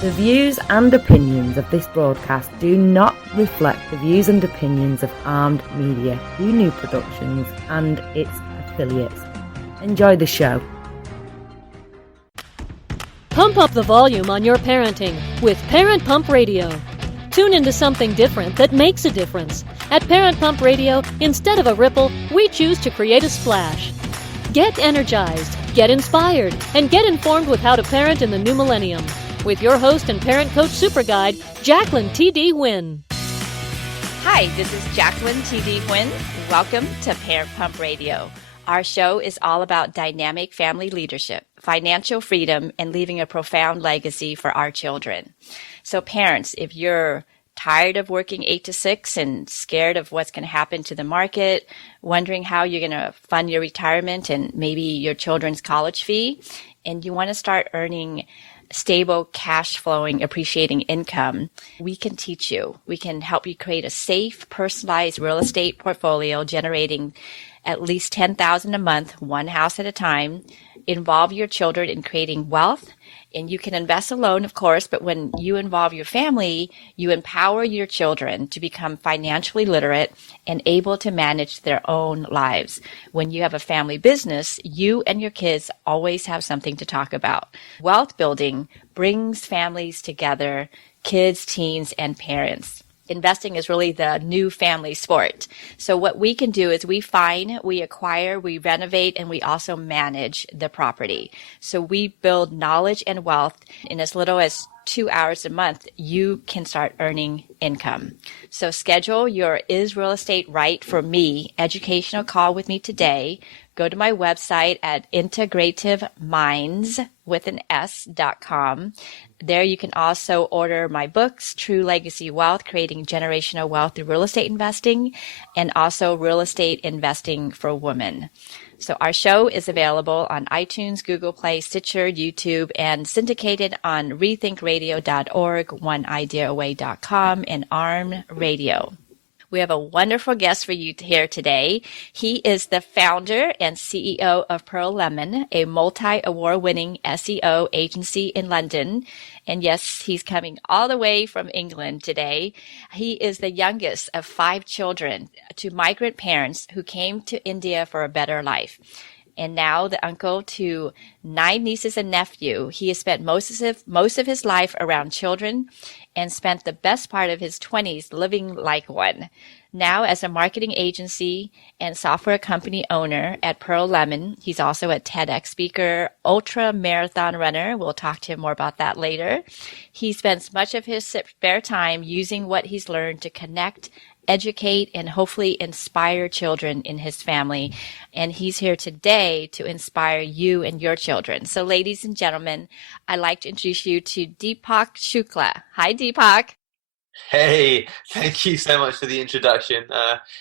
The views and opinions of this broadcast do not reflect the views and opinions of Armed Media, New Productions and its affiliates. Enjoy the show. Pump up the volume on your parenting with Parent Pump Radio. Tune into something different that makes a difference. At Parent Pump Radio, instead of a ripple, we choose to create a splash. Get energized, get inspired, and get informed with how to parent in the new millennium. With your host and parent coach super guide, Jacqueline T.D. Wynn. Hi, this is Jacqueline T.D. Wynn. Welcome to Parent Pump Radio. Our show is all about dynamic family leadership, financial freedom, and leaving a profound legacy for our children. So parents, if you're tired of working 8 to 6 and scared of what's going to happen to the market, wondering how you're going to fund your retirement and maybe your children's college fee, and you want to start earning stable, cash flowing, appreciating income, we can teach you. We can help you create a safe, personalized real estate portfolio generating at least $10,000 a month, one house at a time. Involve your children in creating wealth, and you can invest alone, of course, but when you involve your family, you empower your children to become financially literate and able to manage their own lives. When you have a family business, you and your kids always have something to talk about. Wealth building brings families together, kids, teens, and parents. Investing is really the new family sport. So what we can do is we find, we acquire, we renovate, and we also manage the property. So we build knowledge and wealth in as little as 2 hours a month. You can start earning income. So schedule your Is Real Estate Right for Me educational call with me today. Go to my website at integrativeminds.com. There you can also order my books, True Legacy Wealth, Creating Generational Wealth Through Real Estate Investing, and also Real Estate Investing for Women. So our show is available on iTunes, Google Play, Stitcher, YouTube, and syndicated on rethinkradio.org, oneideaaway.com, and ARM Radio. We have a wonderful guest for you here today. He is the founder and CEO of Pearl Lemon, a multi-award-winning SEO agency in London. And yes, he's coming all the way from England today. He is the youngest of 5 children to migrant parents who came to India for a better life. And now the uncle to 9 nieces and nephew. He has spent most of his life around children and spent the best part of his 20s living like one. Now, as a marketing agency and software company owner at Pearl Lemon, he's also a TEDx speaker, ultra marathon runner. We'll talk to him more about that later. He spends much of his spare time using what he's learned to connect, educate, and hopefully inspire children in his family. And he's here today to inspire you and your children. So ladies and gentlemen, I'd like to introduce you to Deepak Shukla. Hi, Deepak. Hey, thank you so much for the introduction.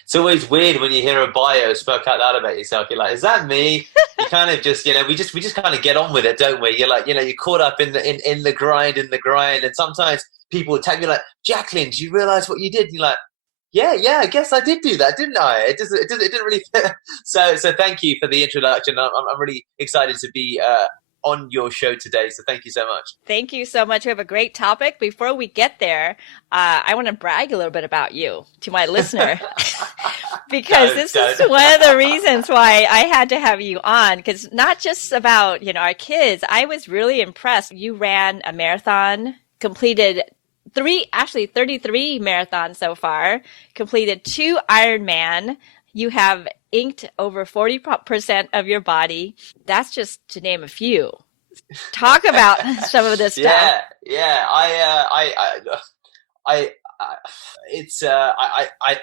It's always weird when you hear a bio spoke out loud about yourself. You're like, is that me? You kind of just, we just kind of get on with it, don't we? You're like, you're caught up in the grind, and sometimes people would tag me like, Jacqueline, do you realize what you did? And you're like, yeah, I guess I did do that, didn't I? It didn't really fit. So thank you for the introduction. I'm really excited to be on your show today. So thank you so much. Thank you so much. We have a great topic. Before we get there, I want to brag a little bit about you to my listener because this is one of the reasons why I had to have you on, because not just about, our kids. I was really impressed. You ran a marathon, completed 33 marathons so far, completed 2 Ironman. You have inked over 40% of your body. That's just to name a few. Talk about some of this stuff. Yeah.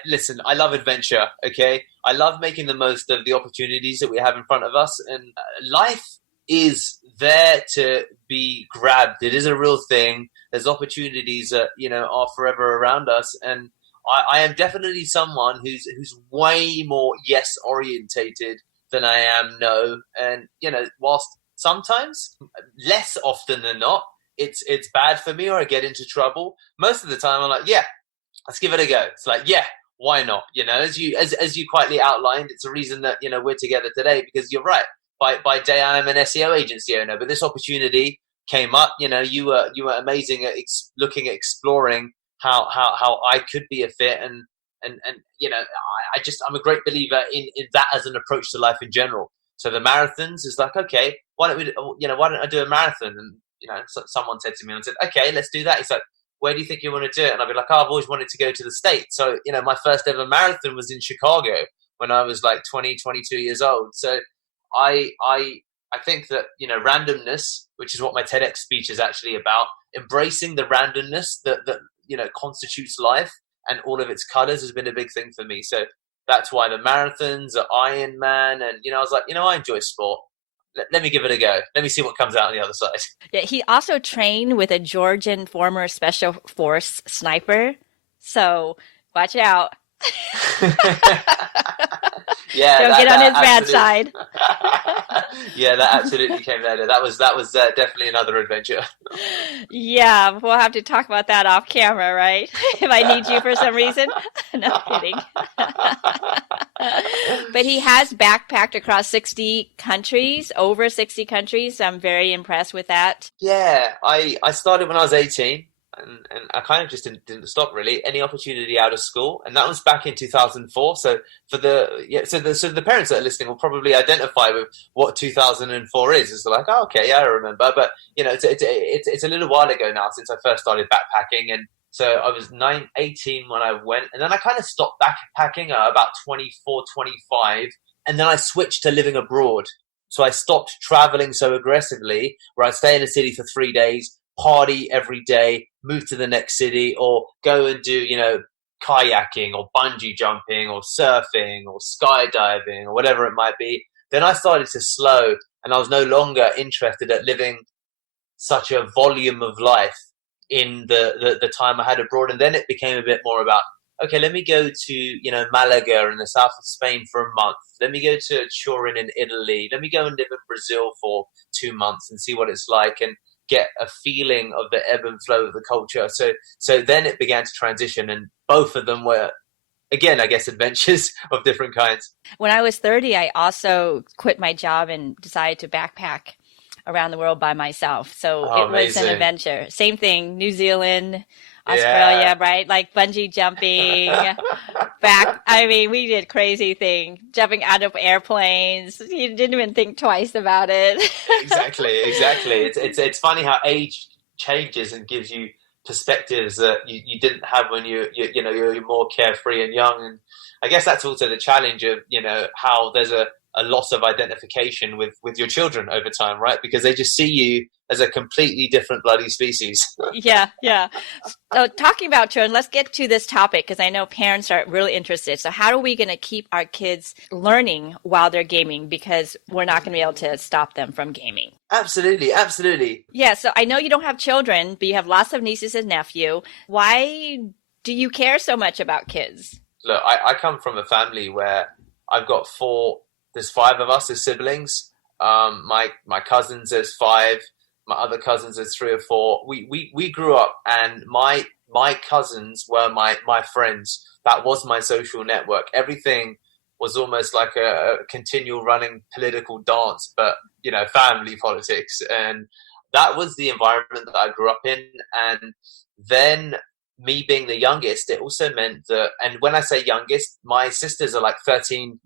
Listen, I love adventure. Okay. I love making the most of the opportunities that we have in front of us, and life is there to be grabbed. It is a real thing. There's opportunities that, are forever around us. And I am definitely someone who's way more yes orientated than I am no. And, whilst sometimes, less often than not, it's bad for me or I get into trouble, most of the time I'm like, yeah, let's give it a go. It's like, yeah, why not? As you quietly outlined, it's a reason that, we're together today, because you're right. By day, I'm an SEO agency owner, but this opportunity came up, you were amazing at looking at exploring how I could be a fit, and I'm a great believer in that as an approach to life in general. So the marathons is like, okay, why don't I do a marathon? And someone said to me, and I said, okay, let's do that. He's like, where do you think you want to do it? And I'd be like, I've always wanted to go to the States. So my first ever marathon was in Chicago when I was like 22 years old. So I think that randomness, which is what my TEDx speech is actually about, embracing the randomness that constitutes life and all of its colors has been a big thing for me. So that's why the marathons, the Ironman, and I was like, I enjoy sport. Let me give it a go. Let me see what comes out on the other side. Yeah, he also trained with a Georgian former special force sniper. So watch out. Yeah, don't get on his bad side. Yeah, that absolutely came later. That was definitely another adventure. Yeah, we'll have to talk about that off camera, right? If I need you for some reason. No kidding. But he has backpacked across 60 countries, over 60 countries. I'm very impressed with that. Yeah, I started when I was 18. And I kind of just didn't stop really. Any opportunity out of school, and that was back in 2004. So so the parents that are listening will probably identify with what 2004 is. It's like, oh, okay, yeah, I remember. But it's a little while ago now since I first started backpacking, and so I was 18 when I went, and then I kind of stopped backpacking at about 24, 25, and then I switched to living abroad. So I stopped traveling so aggressively, where I'd stay in a city for 3 days, party every day, move to the next city, or go and do, kayaking or bungee jumping or surfing or skydiving or whatever it might be. Then I started to slow, and I was no longer interested at living such a volume of life in the time I had abroad. And then it became a bit more about, okay, let me go to, Malaga in the south of Spain for a month. Let me go to Turin in Italy. Let me go and live in Brazil for 2 months and see what it's like, and get a feeling of the ebb and flow of the culture. So then it began to transition, and both of them were, again, I guess, adventures of different kinds. When I was 30, I also quit my job and decided to backpack around the world by myself. So it was an adventure. Same thing, New Zealand, Australia, right? Like bungee jumping, we did crazy things, jumping out of airplanes. You didn't even think twice about it. Exactly. It's funny how age changes and gives you perspectives that you didn't have when you're more carefree and young. And I guess that's also the challenge of, how there's a loss of identification with your children over time, right? Because they just see you as a completely different bloody species. Yeah. So talking about children, let's get to this topic, because I know parents are really interested. So how are we going to keep our kids learning while they're gaming? Because we're not going to be able to stop them from gaming. Absolutely. Yeah, so I know you don't have children, but you have lots of nieces and nephews. Why do you care so much about kids? Look, I come from a family where I've got there's 5 of us as siblings. My cousins, there's 5. My other cousins, there's 3 or 4. We grew up, and my cousins were my friends. That was my social network. Everything was almost like a continual running political dance, but family politics. And that was the environment that I grew up in. And then me being the youngest, it also meant that, and when I say youngest, my sisters are like 13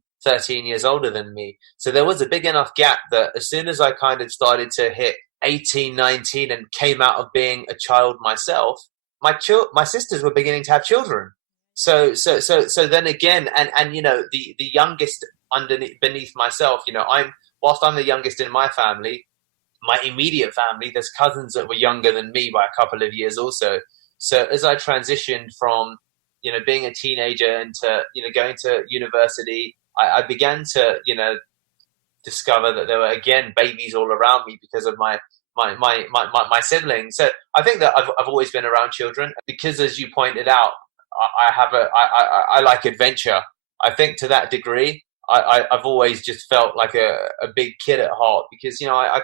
years older than me. So there was a big enough gap that as soon as I kind of started to hit 18, 19 and came out of being a child myself, my sisters were beginning to have children. So then again, and the youngest beneath myself, whilst I'm the youngest in my family, my immediate family, there's cousins that were younger than me by a couple of years also. So as I transitioned from, being a teenager into, going to university, I began to, discover that there were, again, babies all around me because of my siblings. So I think that I've always been around children because, as you pointed out, I like adventure. I think to that degree, I've always just felt like a big kid at heart because, I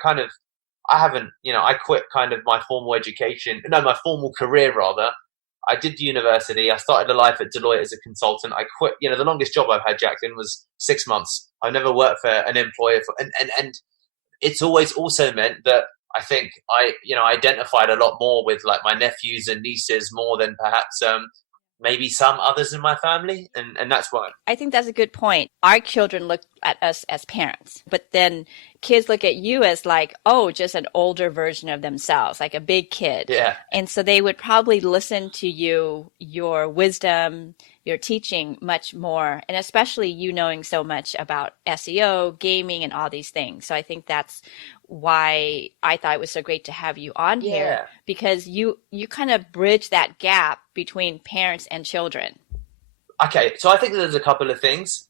quit kind of my formal career rather. I did university. I started a life at Deloitte as a consultant. I quit. The longest job I've had, Jackson, was 6 months. I've never worked for an employer and it's always also meant that I think I identified a lot more with like my nephews and nieces more than perhaps maybe some others in my family, and that's why. I think that's a good point. Our children look at us as parents, but then kids look at you as like, oh, just an older version of themselves, like a big kid. Yeah. And so they would probably listen to you, your wisdom, your teaching much more, and especially you knowing so much about SEO, gaming, and all these things. So I think that's why I thought it was so great to have you on here, because you kind of bridge that gap between parents and children. Okay, so I think there's a couple of things.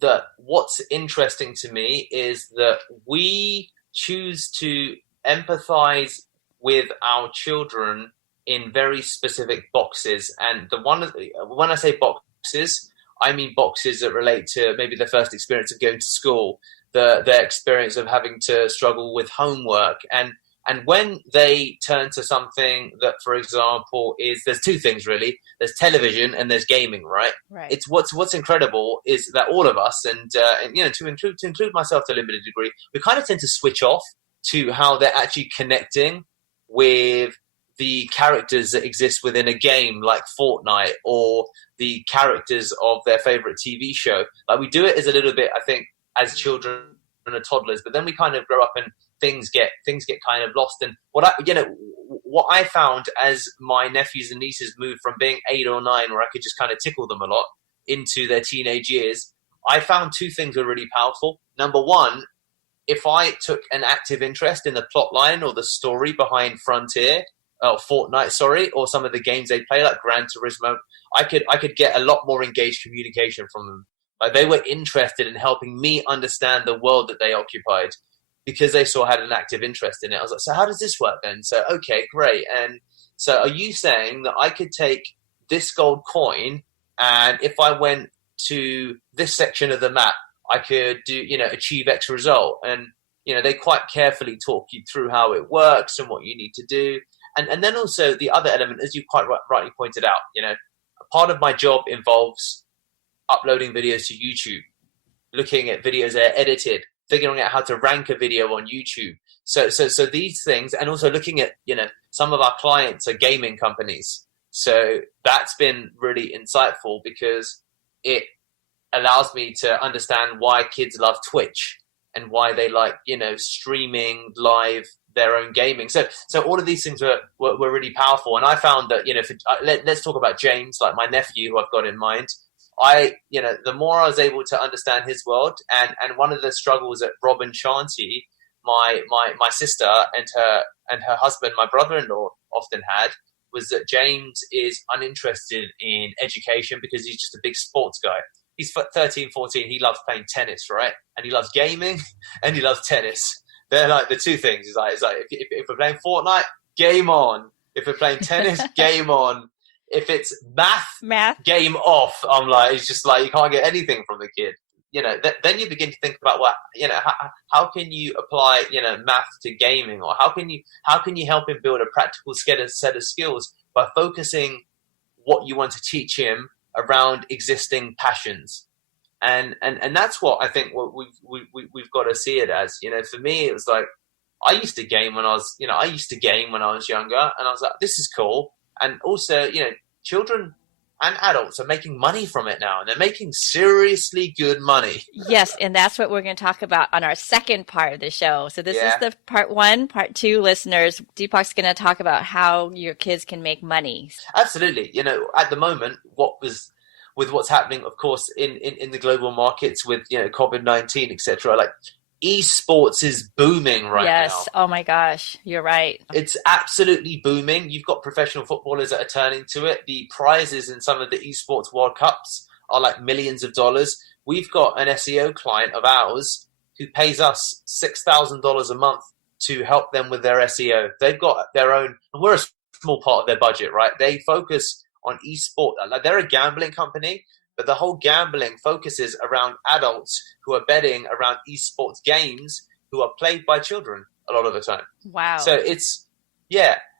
That what's interesting to me is that we choose to empathize with our children in very specific boxes. And when I say boxes, I mean boxes that relate to maybe the first experience of going to school, their experience of having to struggle with homework. And when they turn to something that, for example, there's two things really. There's television and there's gaming, right? Right. It's what's incredible is that all of us, and to include myself to a limited degree, we kind of tend to switch off to how they're actually connecting with the characters that exist within a game like Fortnite, or the characters of their favorite TV show. Like, we do it as a little bit, I think, as children and toddlers, but then we kind of grow up and things get kind of lost. And what I found as my nephews and nieces moved from being 8 or 9, where I could just kind of tickle them a lot, into their teenage years, I found two things were really powerful. Number one, if I took an active interest in the plot line or the story behind Fortnite, or some of the games they play, like Gran Turismo, I could get a lot more engaged communication from them. Like, they were interested in helping me understand the world that they occupied, because they had an active interest in it. I was like, so how does this work then? So, okay, great. And so are you saying that I could take this gold coin, and if I went to this section of the map, I could achieve X result? And, they quite carefully talk you through how it works and what you need to do. And then also the other element, as you quite rightly pointed out, part of my job involves uploading videos to YouTube, looking at videos that are edited, figuring out how to rank a video on YouTube. So these things, and also looking at, some of our clients are gaming companies. So that's been really insightful, because it allows me to understand why kids love Twitch and why they like, streaming live their own gaming. So all of these things were really powerful. And I found that, let's talk about James, like my nephew who I've got in mind. The more I was able to understand his world, and one of the struggles that Rob and Shanti, my sister and her husband, my brother-in-law, often had, was that James is uninterested in education because he's just a big sports guy. He's 13, 14. He loves playing tennis, right? And he loves gaming and he loves tennis. They're like the two things. It's like if we're playing Fortnite, game on. If we're playing tennis, game on. If it's math, game off. I'm like, it's just like, you can't get anything from the kid. Then you begin to think about how can you apply, math to gaming, or how can you help him build a practical set of skills by focusing what you want to teach him around existing passions. And that's what I think what we've got to see it as. For me, it was like, I used to game when I was younger, and I was like, this is cool. And also, children and adults are making money from it now, and they're making seriously good money. Yes, and that's what we're going to talk about on our second part of the show. So this is the part one. Part two, listeners, Deepak's going to talk about how your kids can make money. Absolutely. At the moment, with what's happening, of course, in the global markets with, COVID-19, etc., like, eSports is booming right now. Yes. Oh my gosh. You're right. It's absolutely booming. You've got professional footballers that are turning to it. The prizes in some of the eSports World Cups are like millions of dollars. We've got an SEO client of ours who pays us $6,000 a month to help them with their SEO. They've got their own, and we're a small part of their budget, right? They focus on eSport. Like, they're a gambling company, but the whole gambling focuses around adults who are betting around esports games who are played by children a lot of the time. Wow. So it's,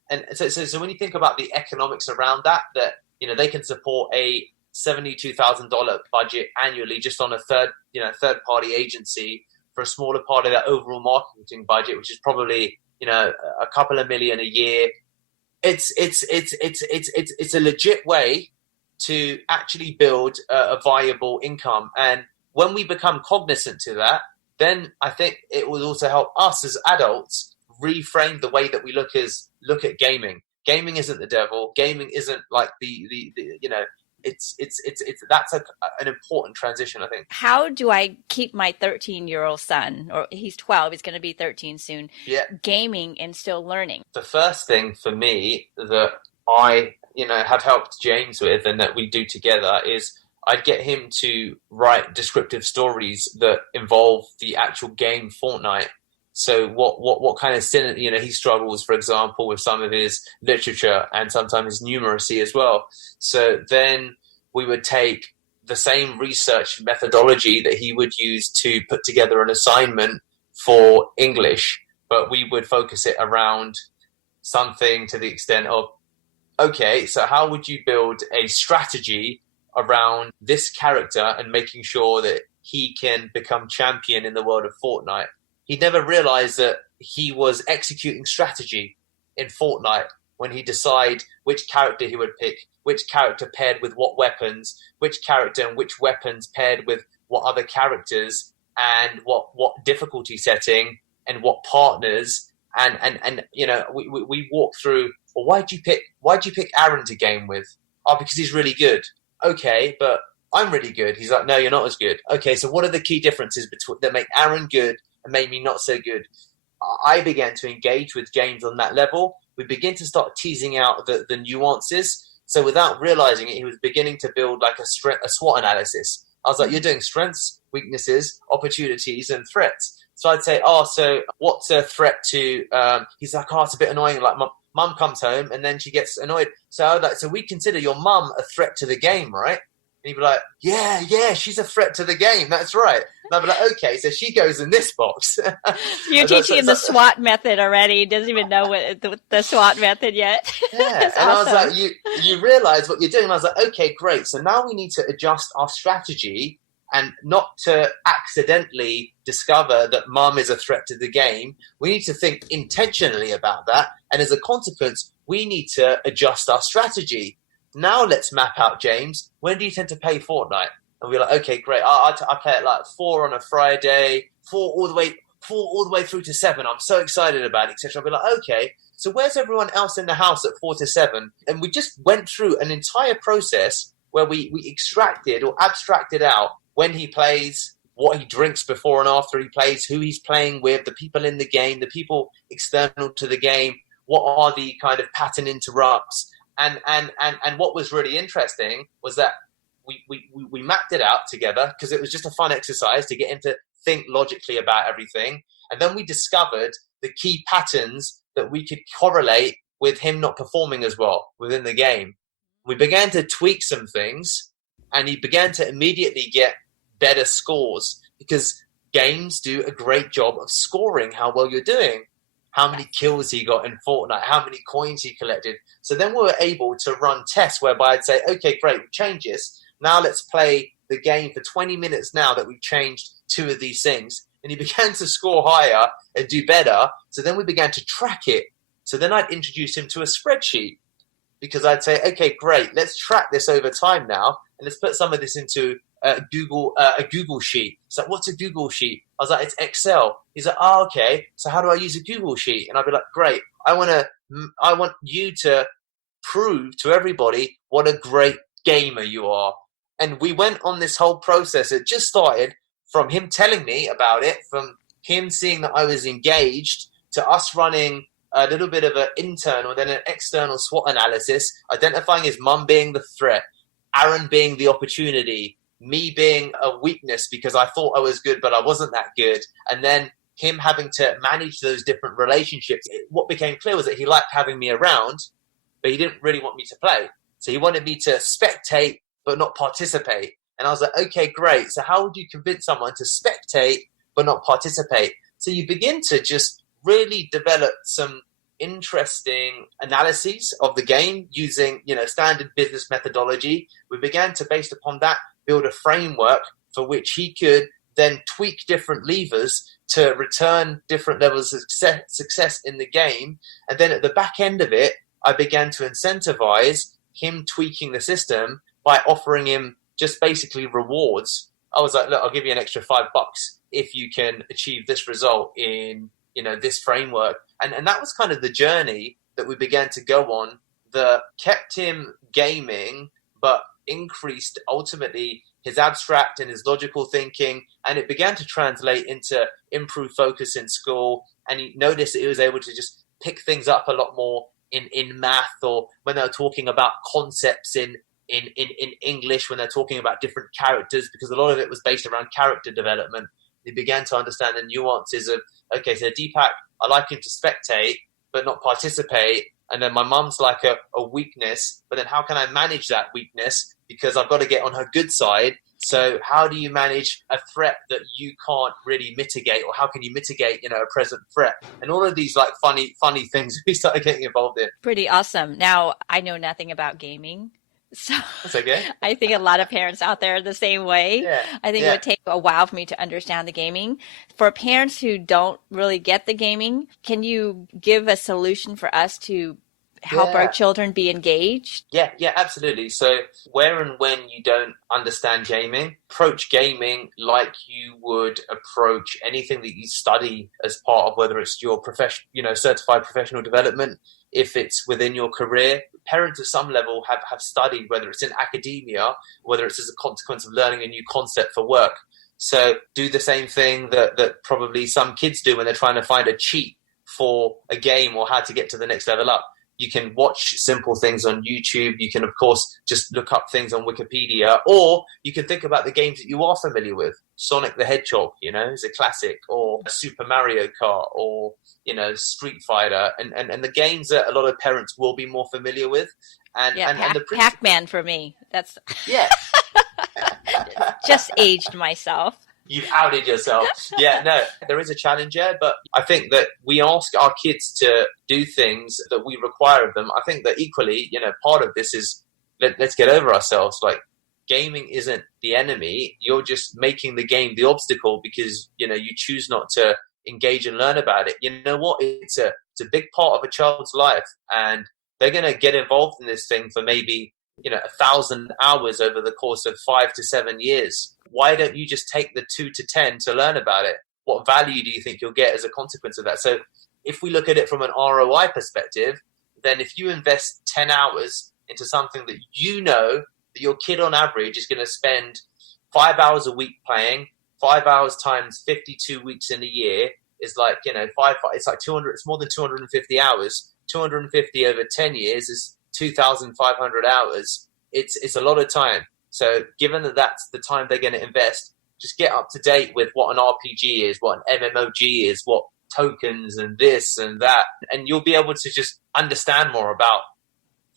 And so when you think about the economics around that, they can support a $72,000 budget annually just on a third party agency for a smaller part of their overall marketing budget, which is probably, a couple of million a year. It's a legit way to actually build a viable income. And when we become cognizant to that, then I think it will also help us as adults reframe the way that we look at gaming. Gaming isn't the devil. Gaming isn't like the that's an important transition, I think. How do I keep my 13-year-old son, or he's 12, he's going to be 13 soon, gaming and still learning? The first thing for me that I, have helped James with and that we do together is I'd get him to write descriptive stories that involve the actual game Fortnite. So what kind of sin, he struggles, for example, with some of his literature and sometimes his numeracy as well. So then we would take the same research methodology that he would use to put together an assignment for English, but we would focus it around something to the extent of, okay, so how would you build a strategy around this character and making sure that he can become champion in the world of Fortnite? He never realized that he was executing strategy in Fortnite when he decided which character he would pick, which character paired with what weapons, which character and which weapons paired with what other characters, and what difficulty setting and what partners. And we walk through, well, why'd you pick Aaron to game with? Oh, because he's really good. Okay, but I'm really good. He's like, no, you're not as good. Okay, so what are the key differences that make Aaron good and made me not so good? I began to engage with James on that level. We begin to start teasing out the nuances. So without realizing it, he was beginning to build like a SWAT analysis. I was like, you're doing strengths, weaknesses, opportunities, and threats. So I'd say, so what's a threat to, he's like, it's a bit annoying. Like mum comes home and then she gets annoyed. So I was like, so we consider your mum a threat to the game, right? And he'd be like, yeah, she's a threat to the game. That's right. And I'd be like, okay, so she goes in this box. You're teaching him the SWAT method already. He doesn't even know what the SWAT method yet. Yeah. And awesome. I was like, you realize what you're doing. And I was like, okay, great. So now we need to adjust our strategy and not to accidentally discover that mum is a threat to the game. We need to think intentionally about that. And as a consequence, we need to adjust our strategy. Now let's map out, James, when do you tend to play Fortnite? And we're like, okay, great. I play it like 4 on a Friday, 4 all the way through to 7. I'm so excited about it, etc. I'll be like, okay, so where's everyone else in the house at 4 to 7? And we just went through an entire process where we extracted or abstracted out when he plays, what he drinks before and after he plays, who he's playing with, the people in the game, the people external to the game, what are the kind of pattern interrupts. And what was really interesting was that we mapped it out together because it was just a fun exercise to get him to think logically about everything. And then we discovered the key patterns that we could correlate with him not performing as well within the game. We began to tweak some things and he began to immediately get better scores because games do a great job of scoring how well you're doing. How many kills he got in Fortnite, how many coins he collected. So then we were able to run tests whereby I'd say, okay, great, we changed this. Now let's play the game for 20 minutes now that we've changed 2 of these things. And he began to score higher and do better. So then we began to track it. So then I'd introduce him to a spreadsheet because I'd say, okay, great, let's track this over time now. And let's put some of this into a Google sheet. He's like, what's a Google sheet? I was like, it's Excel. He's like, okay. So how do I use a Google sheet? And I'd be like, great. I want you to prove to everybody what a great gamer you are. And we went on this whole process. It just started from him telling me about it, from him seeing that I was engaged, to us running a little bit of an internal, then an external SWOT analysis, identifying his mum being the threat, Aaron being the opportunity, me being a weakness because I thought I was good, but I wasn't that good. And then him having to manage those different relationships. What became clear was that he liked having me around, but he didn't really want me to play. So he wanted me to spectate, but not participate. And I was like, okay, great. So how would you convince someone to spectate, but not participate? So you begin to just really develop some interesting analyses of the game using, standard business methodology. We began to, based upon that, build a framework for which he could then tweak different levers to return different levels of success in the game. And then at the back end of it, I began to incentivize him tweaking the system by offering him just basically rewards. I was like, look, I'll give you an extra $5 if you can achieve this result in, this framework. And that was kind of the journey that we began to go on that kept him gaming, but increased ultimately his abstract and his logical thinking. And it began to translate into improved focus in school. And he noticed that he was able to just pick things up a lot more in math, or when they were talking about concepts in English, when they're talking about different characters, because a lot of it was based around character development. He began to understand the nuances of, okay, so Deepak, I like him to spectate, but not participate. And then my mum's like a weakness, but then how can I manage that weakness? Because I've got to get on her good side. So how do you manage a threat that you can't really mitigate, or how can you mitigate, a present threat? And all of these like funny things we started getting involved in. Pretty awesome. Now, I know nothing about gaming. So that's okay. I think a lot of parents out there are the same way. Yeah. I think it would take a while for me to understand the gaming. For parents who don't really get the gaming, can you give a solution for us to help our children be engaged? Yeah, absolutely. So where and when you don't understand gaming, approach gaming like you would approach anything that you study as part of, whether it's your certified professional development, if it's within your career. Parents at some level have studied, whether it's in academia, whether it's as a consequence of learning a new concept for work. So do the same thing that probably some kids do when they're trying to find a cheat for a game or how to get to the next level up. You can watch simple things on YouTube. You can, of course, just look up things on Wikipedia, or you can think about the games that you are familiar with. Sonic the Hedgehog, is a classic, or Super Mario Kart, or, Street Fighter, and the games that a lot of parents will be more familiar with. And the Pac-Man for me. That's just aged myself. You've outed yourself. Yeah, no, there is a challenge there, but I think that we ask our kids to do things that we require of them. I think that equally, part of this is let's get over ourselves. Like, gaming isn't the enemy. You're just making the game the obstacle because, you choose not to engage and learn about it. You know what? It's a big part of a child's life, and they're going to get involved in this thing for maybe 1,000 hours over the course of 5 to 7 years. Why don't you just take the 2 to 10 to learn about it? What value do you think you'll get as a consequence of that? So if we look at it from an ROI perspective, then if you invest 10 hours into something that that your kid on average is going to spend 5 hours a week playing, 5 hours times 52 weeks in a year is like, it's like 200, it's more than 250 hours. 250 over 10 years is 2,500 hours. It's a lot of time. So given that that's the time they're going to invest, just get up to date with what an RPG is, what an MMOG is, what tokens and this and that. And you'll be able to just understand more about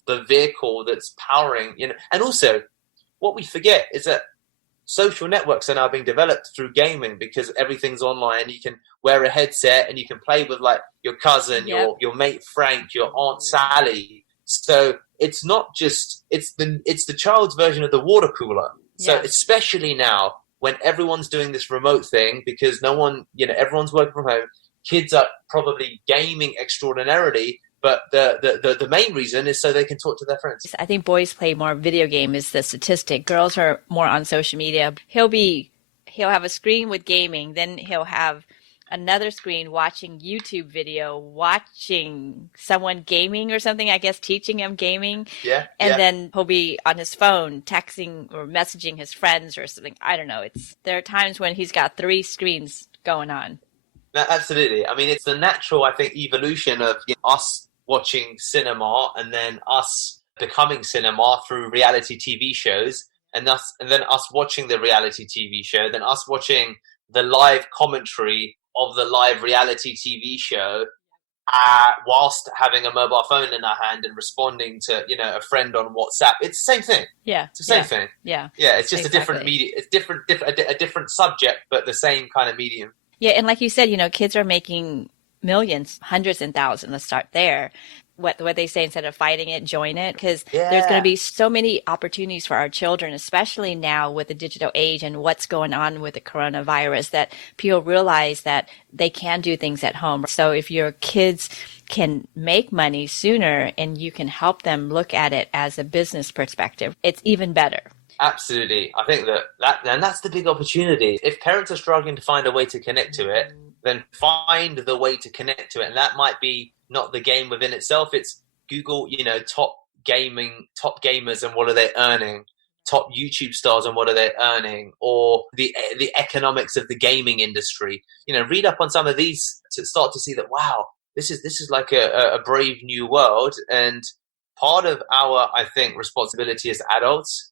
the vehicle that's powering, And also, what we forget is that social networks are now being developed through gaming because everything's online. You can wear a headset and you can play with like your cousin, your mate Frank, your Aunt Sally. So it's not just it's the child's version of the water cooler. So especially now when everyone's doing this remote thing because no one, everyone's working from home, kids are probably gaming extraordinarily, but the main reason is so they can talk to their friends. I think boys play more video game is the statistic. Girls are more on social media. He'll have a screen with gaming, then he'll have another screen watching YouTube video, watching someone gaming or something, I guess teaching him gaming. And then he'll be on his phone texting or messaging his friends or something. I don't know. There are times when he's got 3 screens going on. No, absolutely. I mean, it's the natural, I think, evolution of us watching cinema and then us becoming cinema through reality TV shows, and then us watching the reality TV show, then us watching the live commentary of the live reality TV show whilst having a mobile phone in our hand and responding to a friend on WhatsApp. It's the same thing. It's the same thing. It's just a different media. It's a different subject, but the same kind of medium. And like you said, kids are making millions, hundreds and thousands. Let's start there. what they say, instead of fighting it, join it, because there's going to be so many opportunities for our children, especially now with the digital age and what's going on with the coronavirus, that people realize that they can do things at home. So if your kids can make money sooner and you can help them look at it as a business perspective, it's even better. Absolutely. I think and that's the big opportunity. If parents are struggling to find a way to connect to it, then find the way to connect to it. And that might be not the game within itself. It's Google, top gamers and what are they earning? Top YouTube stars and what are they earning? Or the economics of the gaming industry. Read up on some of these to start to see that, wow, this is like a brave new world. And part of our, I think, responsibility as adults,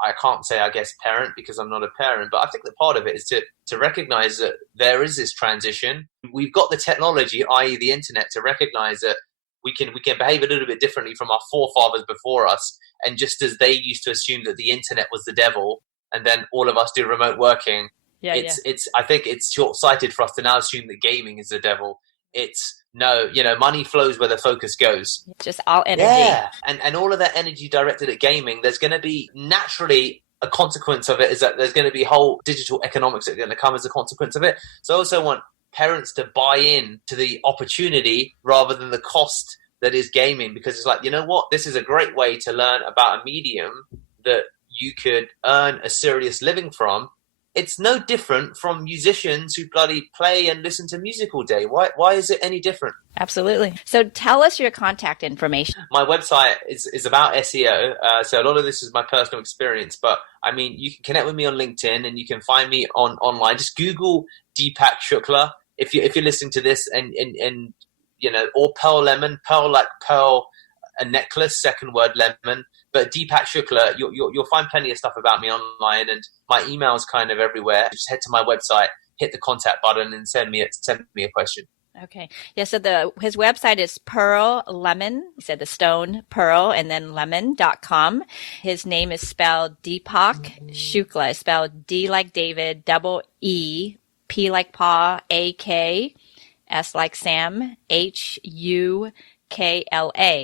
I can't say, I guess, parent, because I'm not a parent, but I think that part of it is to recognize that there is this transition. We've got the technology, i.e. the internet, to recognize that we can behave a little bit differently from our forefathers before us. And just as they used to assume that the internet was the devil, and then all of us do remote working, I think it's short-sighted for us to now assume that gaming is the devil. It's no, money flows where the focus goes. Just all energy. Yeah, and all of that energy directed at gaming, there's going to be naturally a consequence of it, is that there's going to be whole digital economics that are going to come as a consequence of it. So I also want parents to buy in to the opportunity rather than the cost that is gaming, because it's like, this is a great way to learn about a medium that you could earn a serious living from. It's no different from musicians who bloody play and listen to music all day. Why is it any different? Absolutely. So tell us your contact information. My website is about SEO. So a lot of this is my personal experience. But, you can connect with me on LinkedIn and you can find me online. Just Google Deepak Shukla if you're listening to this and or Pearl Lemon, Pearl like pearl, a necklace, second word lemon. But Deepak Shukla, you'll find plenty of stuff about me online, and my email's kind of everywhere. Just head to my website, hit the contact button, and send me a question. Okay. Yeah, so his website is Pearl Lemon. He said the stone, Pearl, and then lemon.com. His name is spelled Deepak Shukla, spelled D like David, double E, P like Paw, A-K, S like Sam, H-U-K-L-A.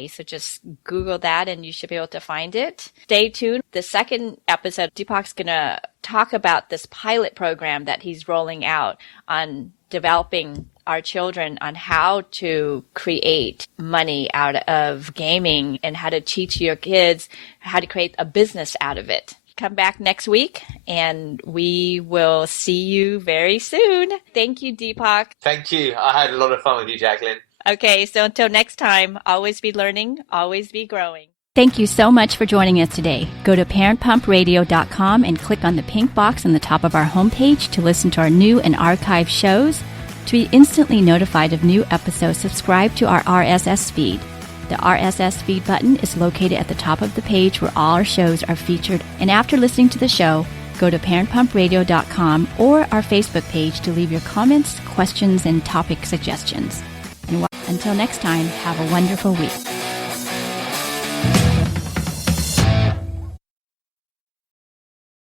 So just Google that and you should be able to find it. Stay tuned. The second episode, Deepak's going to talk about this pilot program that he's rolling out on developing our children on how to create money out of gaming and how to teach your kids how to create a business out of it. Come back next week and we will see you very soon. Thank you, Deepak. Thank you. I had a lot of fun with you, Jacqueline. Okay, so until next time, always be learning, always be growing. Thank you so much for joining us today. Go to parentpumpradio.com and click on the pink box on the top of our homepage to listen to our new and archived shows. To be instantly notified of new episodes, subscribe to our RSS feed. The RSS feed button is located at the top of the page where all our shows are featured. And after listening to the show, go to parentpumpradio.com or our Facebook page to leave your comments, questions, and topic suggestions. And until next time, have a wonderful week.